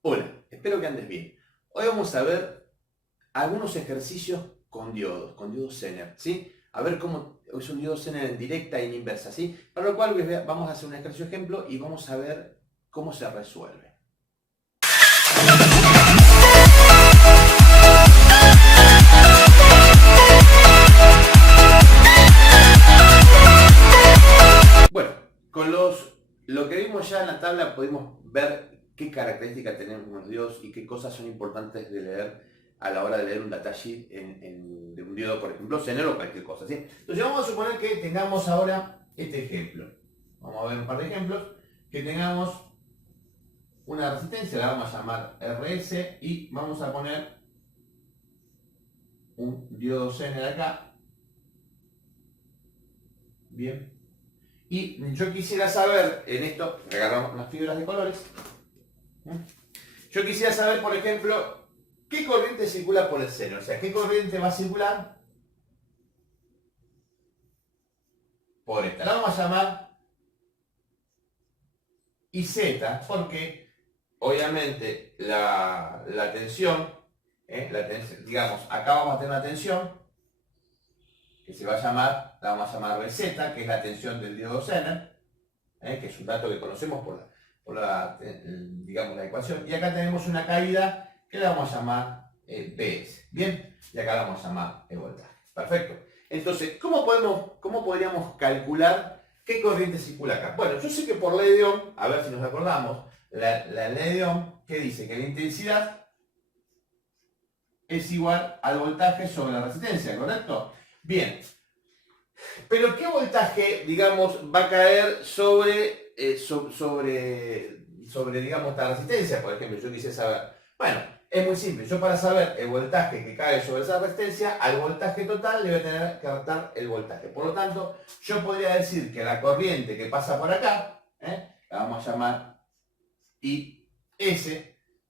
Hola, espero que andes bien. Hoy vamos a ver algunos ejercicios con diodos Zener, ¿sí? A ver cómo es un diodo Zener en directa y en inversa, ¿sí? Para lo cual vamos a hacer un ejercicio ejemplo y vamos a ver cómo se resuelve. Bueno, lo que vimos ya en la tabla pudimos ver qué características tenemos los diodos y qué cosas son importantes de leer a la hora de leer un datasheet de un diodo, por ejemplo, Zener o cualquier cosa, ¿sí? Entonces vamos a suponer que tengamos ahora este ejemplo. Vamos a ver un par de ejemplos. Que tengamos una resistencia, la vamos a llamar RS y vamos a poner un diodo Zener acá. Bien. Y yo quisiera saber, en esto, regalamos unas fibras de colores. Yo quisiera saber, por ejemplo, qué corriente circula por el seno. O sea, qué corriente va a circular por esta. La vamos a llamar IZ, porque obviamente la tensión, digamos, acá vamos a tener una tensión que se va a llamar, la vamos a llamar BZ, que es la tensión del diodo Zener, que es un dato que conocemos digamos, la ecuación. Y acá tenemos una caída que la vamos a llamar BS. Bien, y acá la vamos a llamar el voltaje. Perfecto. Entonces, ¿cómo podríamos calcular qué corriente circula acá? Bueno, yo sé que por ley de Ohm, a ver si nos acordamos, la ley de Ohm que dice que la intensidad es igual al voltaje sobre la resistencia, ¿correcto? Bien, pero ¿qué voltaje, digamos, va a caer sobre, digamos, esta resistencia? Por ejemplo, yo quise saber. Bueno, es muy simple. Yo para saber el voltaje que cae sobre esa resistencia, al voltaje total le voy a tener que restar el voltaje. Por lo tanto, yo podría decir que la corriente que pasa por acá, la vamos a llamar IS.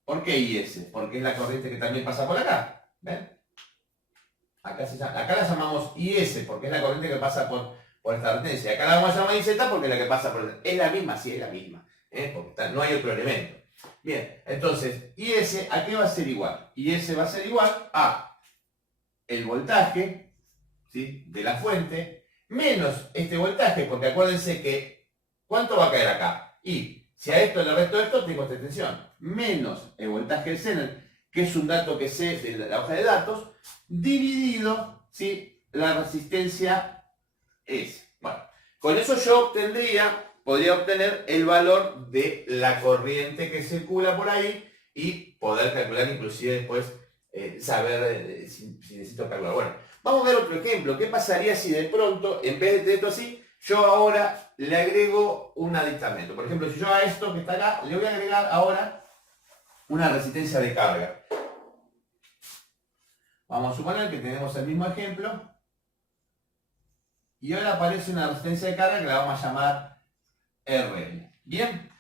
¿Por qué IS? Porque es la corriente que también pasa por acá. ¿Ven? Acá la llamamos IS porque es la corriente que pasa por esta resistencia. Acá la vamos a llamar IZ porque es la que pasa por... ¿Es la misma? Sí, es la misma. Porque no hay otro elemento. Bien, entonces, IS, ¿a qué va a ser igual? IS va a ser igual a el voltaje, ¿sí?, de la fuente menos este voltaje, porque acuérdense que ¿cuánto va a caer acá? Y si a esto le resto esto, tengo esta tensión. Menos el voltaje del Zener, que es un dato que sé de la hoja de datos, dividido, ¿sí?, la resistencia es. Bueno, con eso yo podría obtener el valor de la corriente que circula por ahí y poder calcular inclusive después, saber si necesito calcular. Bueno, vamos a ver otro ejemplo. ¿Qué pasaría si de pronto, en vez de tener esto así, yo ahora le agrego un aditamento? Por ejemplo, si yo a esto que está acá, le voy a agregar ahora una resistencia de carga. Vamos a suponer que tenemos el mismo ejemplo. Y ahora aparece una resistencia de carga que la vamos a llamar RL. Bien.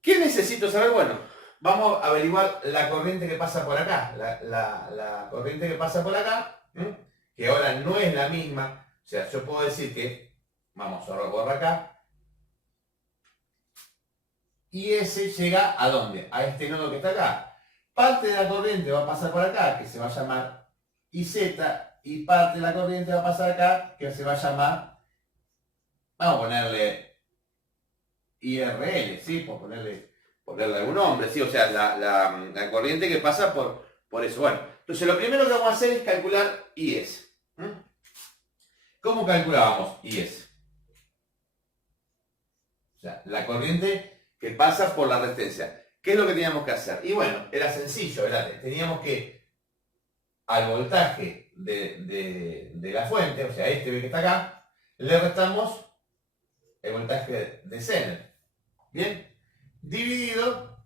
¿Qué necesito saber? Bueno, vamos a averiguar la corriente que pasa por acá. La corriente que pasa por acá, que ahora no es la misma. O sea, yo puedo decir que, vamos a recorrer acá, y ese llega ¿a dónde? A este nodo que está acá. Parte de la corriente va a pasar por acá, que se va a llamar IZ, y parte de la corriente va a pasar acá, que se va a llamar, vamos a ponerle IRL, ¿sí? Por ponerle algún nombre, ¿sí? O sea, la corriente que pasa por eso. Bueno, entonces lo primero que vamos a hacer es calcular IS. ¿Cómo calculábamos IS? O sea, la corriente que pasa por la resistencia. ¿Qué es lo que teníamos que hacer? Y bueno, era sencillo, ¿verdad? Teníamos que al voltaje de la fuente, o sea, este que está acá, le restamos el voltaje de Zener. ¿Bien? Dividido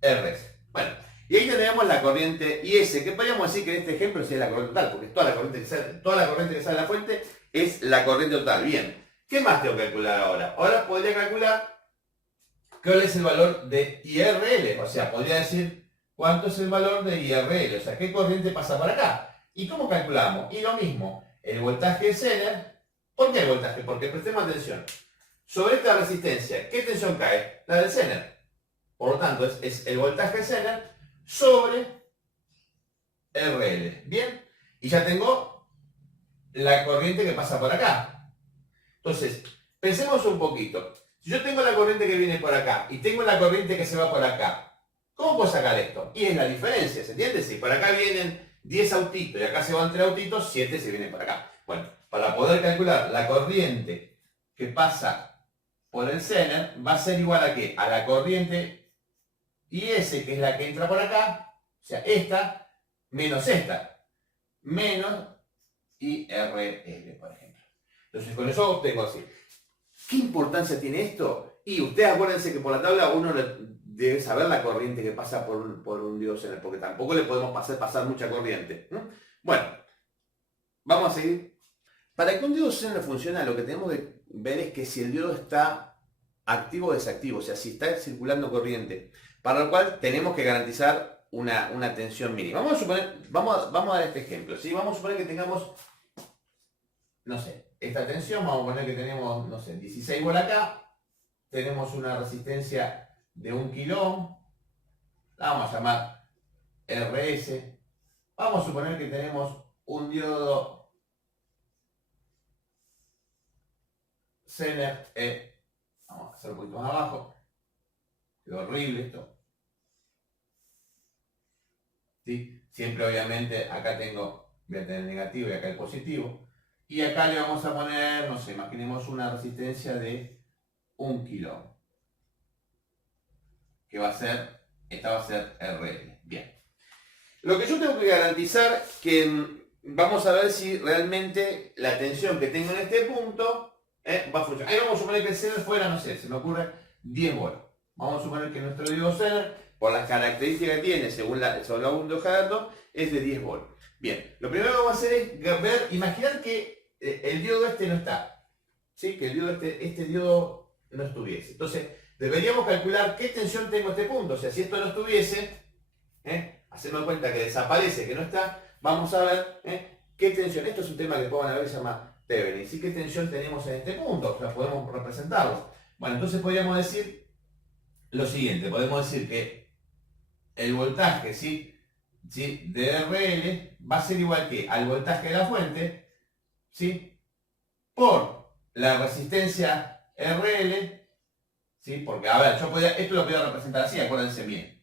RS. Bueno, y ahí tenemos la corriente IS, que podríamos decir que en este ejemplo es la corriente total, porque toda la corriente que sale de la fuente es la corriente total. Bien, ¿qué más tengo que calcular ahora? Ahora podría calcular cuál es el valor de IRL, o sea, podría decir cuánto es el valor de IRL, o sea, qué corriente pasa por acá. ¿Y cómo calculamos? Y lo mismo, el voltaje de Zener. ¿Por qué el voltaje? Porque prestemos atención. Sobre esta resistencia, ¿qué tensión cae? La del Zener. Por lo tanto, es el voltaje Zener sobre RL. ¿Bien? Y ya tengo la corriente que pasa por acá. Entonces, pensemos un poquito. Si yo tengo la corriente que viene por acá y tengo la corriente que se va por acá, ¿cómo puedo sacar esto? Y es la diferencia, ¿se entiende? Si por acá vienen 10 autitos y acá se van 3 autitos, 7 se vienen por acá. Bueno, para poder calcular la corriente que pasa por el Zener, va a ser igual a ¿qué? A la corriente IS, que es la que entra por acá, o sea, esta, menos esta, menos IRL, por ejemplo. Entonces, con eso obtengo así. ¿Qué importancia tiene esto? Y ustedes acuérdense que por la tabla uno debe saber la corriente que pasa por un diodo Zener, porque tampoco le podemos pasar mucha corriente, ¿no? Bueno, vamos a seguir. Para que un diodo Zener funcione, lo que tenemos que ver es que si el diodo está activo o desactivo, o sea, si está circulando corriente, para lo cual tenemos que garantizar una tensión mínima. Vamos a suponer, vamos a dar este ejemplo, ¿sí? Vamos a suponer que tengamos, no sé, esta tensión, vamos a poner que tenemos, no sé, 16 volt acá, tenemos una resistencia de 1 kilo, la vamos a llamar RS, vamos a suponer que tenemos un diodo Zener, vamos a hacer un poquito más abajo, quedó horrible esto, ¿sí? Siempre obviamente acá voy a tener el negativo y acá el positivo, y acá le vamos a poner, no sé, imaginemos una resistencia de 1 kilo, que va a ser, esta va a ser RL. Bien. Lo que yo tengo que garantizar que vamos a ver si realmente la tensión que tengo en este punto va a funcionar. Ahí vamos a suponer que el Zener fuera, no sé, se me ocurre 10 volt. Vamos a suponer que nuestro diodo Zener, por las características que tiene, según la 1 de Hagerton, es de 10 volt. Bien, lo primero que vamos a hacer es ver, imaginar que el diodo este no está. ¿Sí? Que el diodo este diodo no estuviese. Entonces, deberíamos calcular qué tensión tengo en este punto. O sea, si esto no estuviese, hacernos cuenta que desaparece, que no está, vamos a ver qué tensión. Esto es un tema que pueden ver, se llama Thevenin. ¿Sí? ¿Qué tensión tenemos en este punto? O sea, podemos representarlo. Bueno, entonces podríamos decir lo siguiente. Podemos decir que el voltaje, ¿sí? De RL va a ser igual que al voltaje de la fuente, ¿sí? Por la resistencia RL, ¿sí? Porque, a ver, esto lo voy a representar así, acuérdense bien.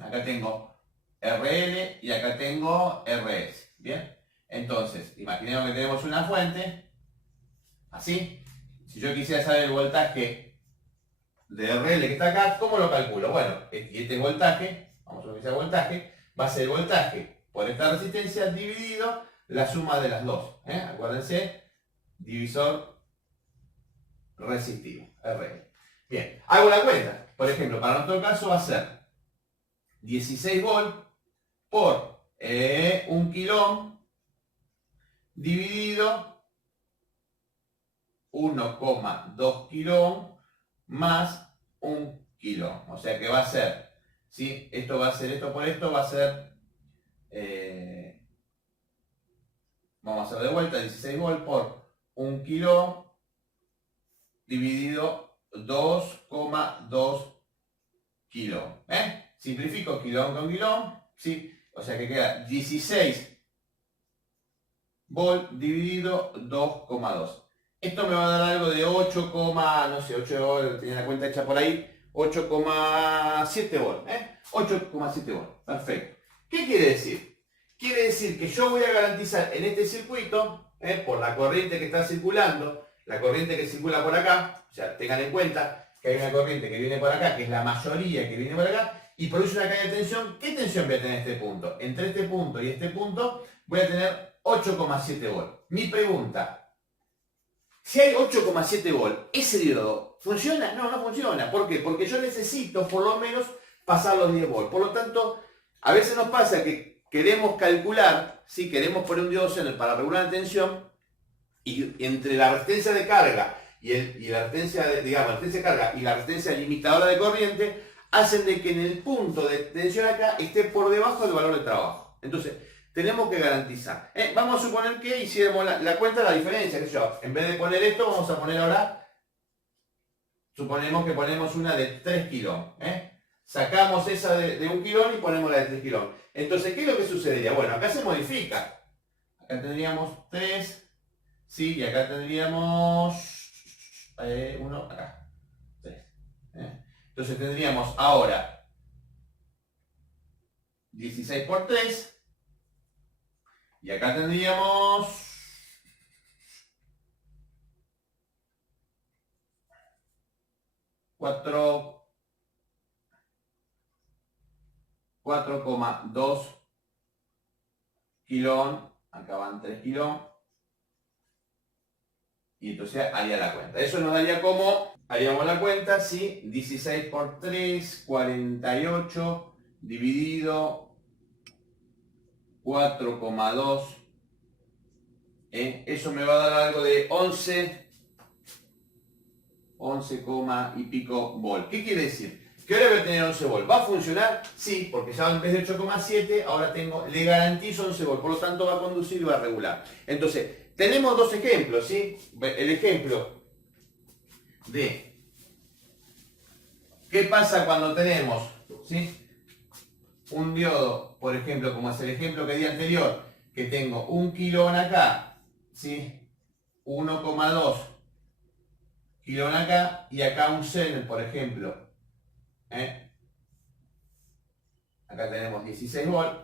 Acá tengo RL y acá tengo RS, ¿bien? Entonces, imaginemos que tenemos una fuente, así. Si yo quisiera saber el voltaje de RL que está acá, ¿cómo lo calculo? Bueno, este voltaje, vamos a ver que sea voltaje, va a ser el voltaje por esta resistencia dividido la suma de las dos. Acuérdense, divisor resistivo, RL. Bien, hago la cuenta. Por ejemplo, para nuestro caso va a ser 16 volt por 1 kilo dividido 1,2 kilo más 1 kilo. O sea que va a ser, ¿sí? Esto va a ser, esto por esto va a ser, vamos a hacer de vuelta, 16 volt por 1 kilo dividido 2,2 kilo. Simplifico kilo con kilo, ¿sí? O sea que queda 16 volt dividido 2,2. Esto me va a dar algo de 8, no sé, 8, tenía la cuenta hecha por ahí, 8,7 volt. 8,7 volt, perfecto. ¿Qué quiere decir? Quiere decir que yo voy a garantizar en este circuito, por la corriente que está circulando, la corriente que circula por acá, o sea, tengan en cuenta que hay una corriente que viene por acá, que es la mayoría que viene por acá, y produce una caída de tensión. ¿Qué tensión voy a tener en este punto? Entre este punto y este punto voy a tener 8,7 volt. Mi pregunta, si hay 8,7 volt, ¿ese diodo funciona? No, no funciona. ¿Por qué? Porque yo necesito por lo menos pasar los 10 volt. Por lo tanto, a veces nos pasa que queremos calcular, si queremos poner un diodo Zener para regular la tensión, y entre la resistencia de carga y la resistencia la resistencia de carga y la resistencia limitadora de corriente, hacen de que en el punto de tensión acá esté por debajo del valor de trabajo. Entonces, tenemos que garantizar. Vamos a suponer que hiciéramos la cuenta de la diferencia, que yo, en vez de poner esto, vamos a poner ahora suponemos que ponemos una de 3 kilos. Sacamos esa de 1 kilón y ponemos la de 3 kilos. Entonces, ¿qué es lo que sucedería? Bueno, acá se modifica. Acá tendríamos 3, ¿sí? Y acá tendríamos 1, acá, 3. Entonces tendríamos ahora 16 por 3. Y acá tendríamos 4,2 kilón. Acá van 3 kilón. Y entonces haría la cuenta. Eso nos daría como, haríamos la cuenta, ¿sí? 16 por 3, 48, dividido 4,2. Eso me va a dar algo de 11 y pico volt. ¿Qué quiere decir? Que ahora voy a tener 11 volt. ¿Va a funcionar? Sí, porque ya en vez de 8,7, ahora le garantizo 11 volt. Por lo tanto va a conducir y va a regular. Entonces, tenemos dos ejemplos, ¿sí? El ejemplo de qué pasa cuando tenemos, ¿sí?, un diodo, por ejemplo, como es el ejemplo que di anterior, que tengo 1 kilón acá, ¿sí?, 1,2 kilón acá, y acá un Zener, por ejemplo, acá tenemos 16 volt,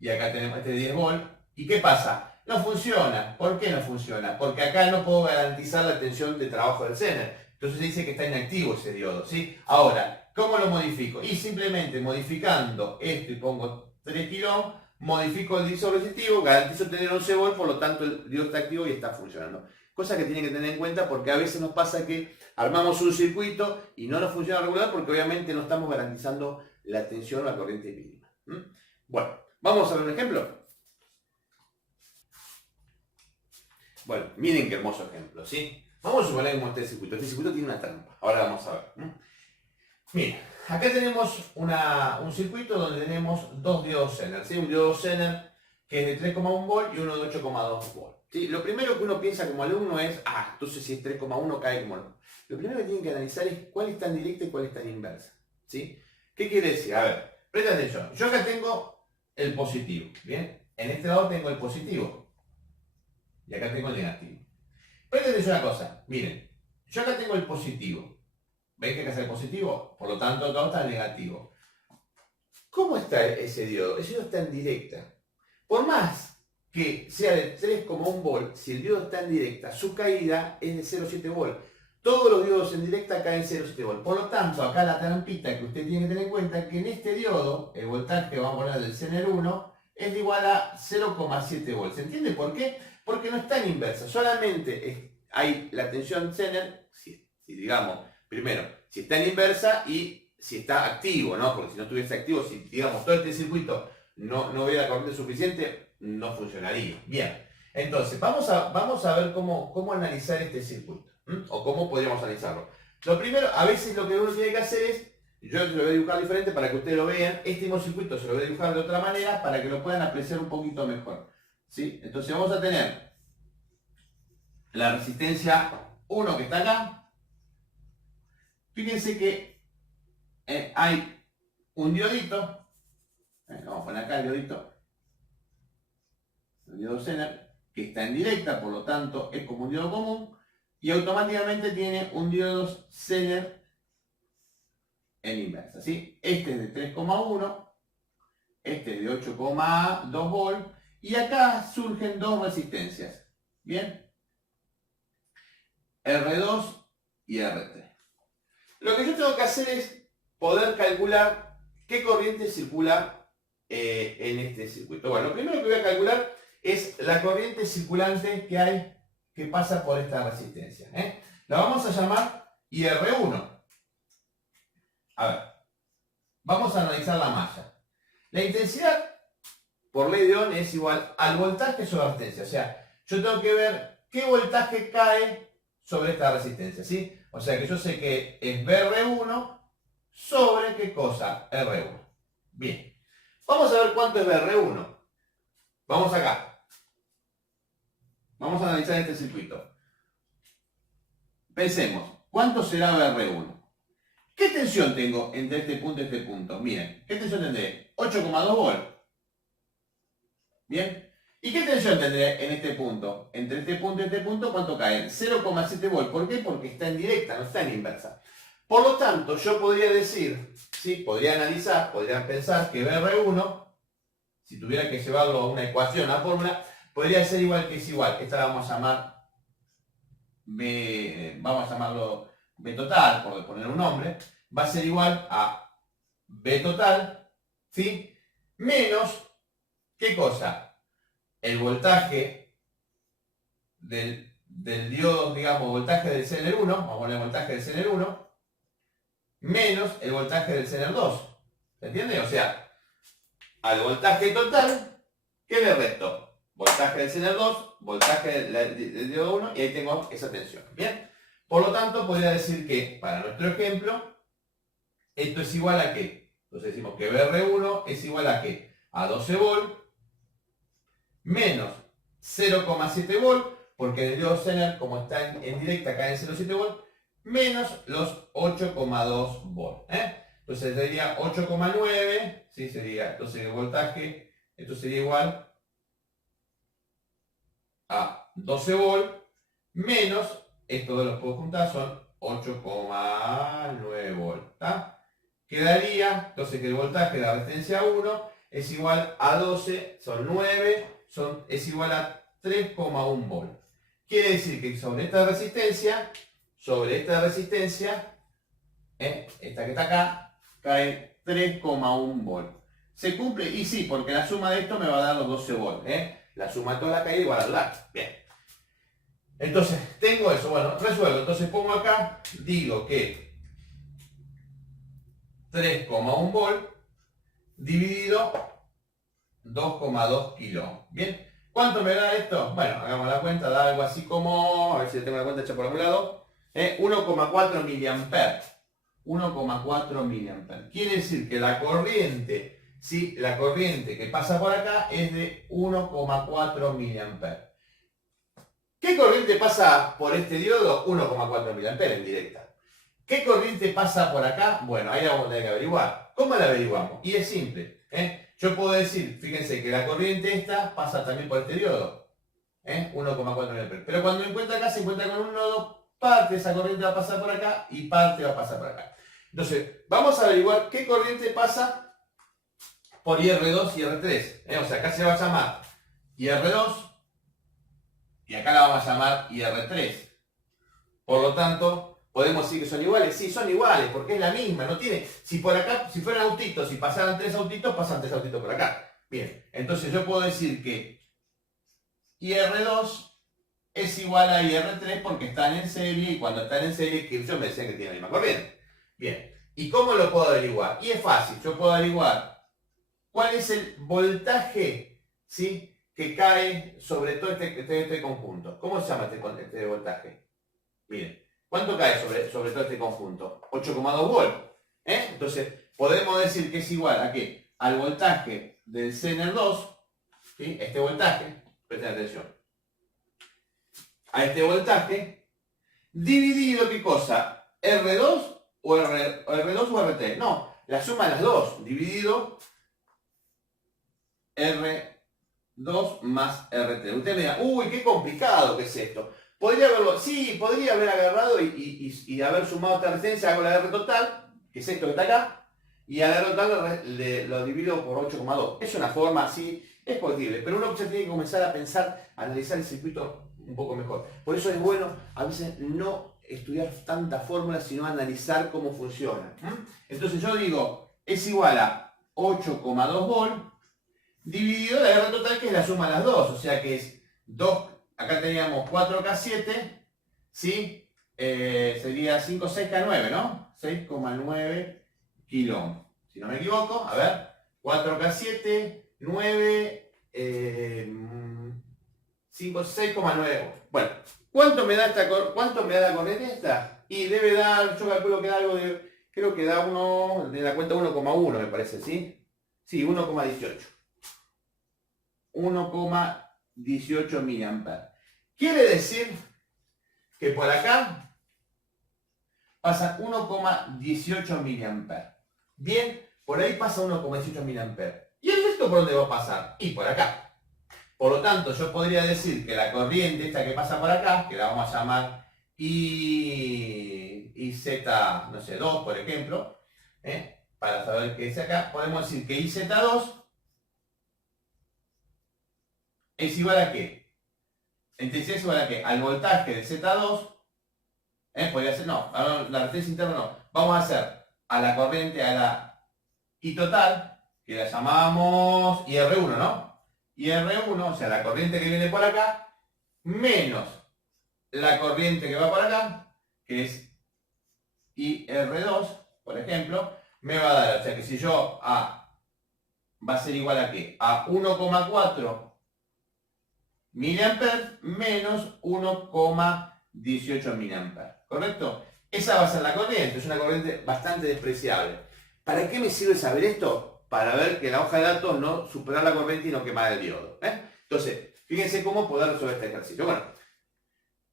y acá tenemos este 10 volt. ¿Y qué pasa? No funciona. ¿Por qué no funciona? Porque acá no puedo garantizar la tensión de trabajo del Zener. Entonces se dice que está inactivo ese diodo, ¿sí? Ahora, ¿cómo lo modifico? Y simplemente modificando esto y pongo 3 kilón, modifico el divisor resistivo, garantizo tener 11 volt, por lo tanto el diodo está activo y está funcionando. Cosa que tienen que tener en cuenta porque a veces nos pasa que armamos un circuito y no nos funciona regular porque obviamente no estamos garantizando la tensión o la corriente mínima. Bueno, vamos a ver un ejemplo. Bueno, miren qué hermoso ejemplo, ¿sí? Vamos a suponer como este circuito. Este circuito tiene una trampa. Ahora vamos a ver. Mira, acá tenemos un circuito donde tenemos dos diodos Zener, ¿sí? Un diodo Zener que es de 3,1 volt y uno de 8,2 volt. ¿Sí? Lo primero que uno piensa como alumno es, entonces si es 3,1 cae como no. Lo primero que tienen que analizar es cuál está en directa y cuál está en inversa, ¿sí? ¿Qué quiere decir? A ver, presta atención. Yo acá tengo el positivo, ¿bien? En este lado tengo el positivo. Y acá tengo el negativo. Presta atención a una cosa. Miren, yo acá tengo el positivo. ¿Ven que acá está el positivo? Por lo tanto, acá está el negativo. ¿Cómo está ese diodo? Ese diodo está en directa. Por más que sea de 3,1 volt, si el diodo está en directa, su caída es de 0,7 volt. Todos los diodos en directa caen 0,7 volt. Por lo tanto, acá la trampita que usted tiene que tener en cuenta es que en este diodo, el voltaje que vamos a poner del Zener 1 es de igual a 0,7 volt. ¿Se entiende por qué? Porque no está en inversa. Solamente hay la tensión Zener, si digamos, primero, si está en inversa y si está activo, ¿no? Porque si no estuviese activo, si digamos todo este circuito no hubiera corriente suficiente, no funcionaría. Bien, entonces vamos a ver cómo analizar este circuito, o cómo podríamos analizarlo. Lo primero, a veces lo que uno tiene que hacer es, yo lo voy a dibujar diferente para que ustedes lo vean, este mismo circuito se lo voy a dibujar de otra manera para que lo puedan apreciar un poquito mejor, ¿sí? Entonces vamos a tener la resistencia 1 que está acá. Fíjense que hay un diodito, vamos a poner acá el diodo Zener, que está en directa, por lo tanto es como un diodo común, y automáticamente tiene un diodo Zener en inversa, ¿sí? Este es de 3,1, este es de 8,2 volt, y acá surgen dos resistencias, ¿bien? R2 y R3. Lo que yo tengo que hacer es poder calcular qué corriente circula en este circuito. Bueno, lo primero que voy a calcular es la corriente circulante que hay que pasa por esta resistencia. La vamos a llamar IR1. A ver, vamos a analizar la malla. La intensidad por ley de Ohm es igual al voltaje sobre la resistencia. O sea, yo tengo que ver qué voltaje cae sobre esta resistencia, ¿sí? O sea que yo sé que es BR1 sobre ¿qué cosa? R1. Bien. Vamos a ver cuánto es BR1. Vamos acá. Vamos a analizar este circuito. pensemos, ¿cuánto será BR1? ¿Qué tensión tengo entre este punto y este punto? Miren, ¿qué tensión tendré? 8,2 volt. ¿Bien? ¿Y qué tensión tendré en este punto? Entre este punto y este punto, ¿cuánto cae? 0,7 volt. ¿Por qué? Porque está en directa, no está en inversa. Por lo tanto, yo podría decir, ¿sí? Podría analizar, podría pensar que BR1, si tuviera que llevarlo a una ecuación, a fórmula, podría ser igual que es igual. Esta la vamos a llamar B, vamos a llamarlo B total, por poner un nombre. Va a ser igual a B total, ¿sí? Menos, ¿qué cosa? El voltaje del diodo, digamos, voltaje del Zener 1, vamos a poner el voltaje del Zener 1, menos el voltaje del Zener 2. ¿Se entiende? O sea, al voltaje total, ¿qué le resto? Voltaje del Zener 2, voltaje del diodo 1, y ahí tengo esa tensión. ¿Bien? Por lo tanto, podría decir que, para nuestro ejemplo, esto es igual a ¿qué? Entonces decimos que BR1 es igual a ¿qué? A 12 volt menos 0,7 volt, porque el diodo Zener, como está en directa, cae en 0,7 volt, menos los 8,2 volt. Entonces sería 8,9, ¿sí? Sería, entonces el voltaje, esto sería igual a 12 volt, menos, estos dos los puedo juntar, son 8,9 volt. Quedaría, entonces, que el voltaje de la resistencia 1 es igual a 12, son 9, es igual a 3,1 volt. Quiere decir que sobre esta resistencia, esta que está acá, cae 3,1 volt. ¿Se cumple? Y sí, porque la suma de esto me va a dar los 12 volt. La suma de toda la caída igual al lag. Bien. Entonces, tengo eso. Bueno, resuelvo. Entonces pongo acá, digo que 3,1 volt dividido 2,2 kilo. Bien. ¿Cuánto me da esto? Bueno, hagamos la cuenta, da algo así como, a ver si tengo la cuenta hecha por algún lado, 1,4 miliamperes. 1,4 miliamperes. Quiere decir que la corriente, ¿sí? La corriente que pasa por acá es de 1,4 miliamperes. ¿Qué corriente pasa por este diodo? 1,4 miliamperes en directa. ¿Qué corriente pasa por acá? Bueno, ahí la vamos a tener que averiguar. ¿Cómo la averiguamos? Y es simple. Yo puedo decir, fíjense que la corriente esta pasa también por este diodo. 1,4 miliamperes. Pero cuando encuentra acá, se encuentra con un nodo, parte de esa corriente va a pasar por acá y parte va a pasar por acá. Entonces, vamos a averiguar qué corriente pasa por IR2 y IR3. O sea, acá se va a llamar IR2 y acá la vamos a llamar IR3. Por lo tanto, ¿podemos decir que son iguales? Sí, son iguales, porque es la misma, no tiene... Si por acá, si fueran autitos, si pasaran 3 autitos, pasan 3 autitos por acá. Bien, entonces yo puedo decir que IR2 es igual a IR3 porque están en serie, y cuando están en serie, que yo me decía que tienen la misma corriente. Bien, ¿y cómo lo puedo averiguar? Y es fácil, yo puedo averiguar cuál es el voltaje, ¿sí?, que cae sobre todo este conjunto. ¿Cómo se llama este voltaje? Miren. ¿Cuánto cae sobre todo este conjunto? 8,2 volt. Entonces, podemos decir que es igual a ¿qué? Al voltaje del Zener 2, ¿sí? Este voltaje, presten atención, a este voltaje, dividido, ¿qué cosa? ¿R2 o R2 o R3? No, la suma de las dos, dividido R2 más R3. Usted me dirá, uy, qué complicado que es esto. Podría haberlo, sí, podría haber agarrado y haber sumado esta resistencia, hago la R total, que es esto que está acá, y a la R total lo divido por 8,2. Es una forma así, es posible, pero uno ya tiene que comenzar a pensar, a analizar el circuito un poco mejor. Por eso es bueno a veces no estudiar tantas fórmulas, sino analizar cómo funciona. Entonces yo digo, es igual a 8,2 volt dividido la R total, que es la suma de las dos, o sea que es 2. Acá teníamos 4K7, ¿sí? Sería 5,6K9, ¿no? 6,9 kilo. Si no me equivoco, a ver. 4K7, 9, 6,9. Bueno, ¿cuánto me da la corriente esta? Y debe dar, yo calculo que da algo de, creo que da uno, de la cuenta 1,1 me parece, ¿sí? Sí, 1,18. 1,18 miliamperes. Quiere decir que por acá pasa 1,18 mA. Bien, por ahí pasa 1,18 mA. ¿Y el resto por dónde va a pasar? Y por acá. Por lo tanto, yo podría decir que la corriente esta que pasa por acá, que la vamos a llamar IZ, no sé, 2, por ejemplo, para saber qué es acá, podemos decir que IZ2 es igual a qué? La intensidad es igual a qué? Al voltaje de Z2, podría ser, no, la resistencia interna no. Vamos a hacer a la corriente, a la I total, que la llamamos IR1, ¿no? IR1, o sea, la corriente que viene por acá, menos la corriente que va por acá, que es IR2, por ejemplo, me va a dar, o sea que si yo va a ser igual a qué? A 1,4 mA menos 1,18 mA, ¿correcto? Esa va a ser la corriente, es una corriente bastante despreciable. ¿Para qué me sirve saber esto? Para ver que la hoja de datos no supera la corriente y no quemar el diodo. Entonces, fíjense cómo poder resolver este ejercicio. Bueno,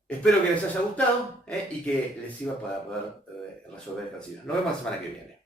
espero que les haya gustado y que les sirva para poder resolver ejercicios. Nos vemos la semana que viene.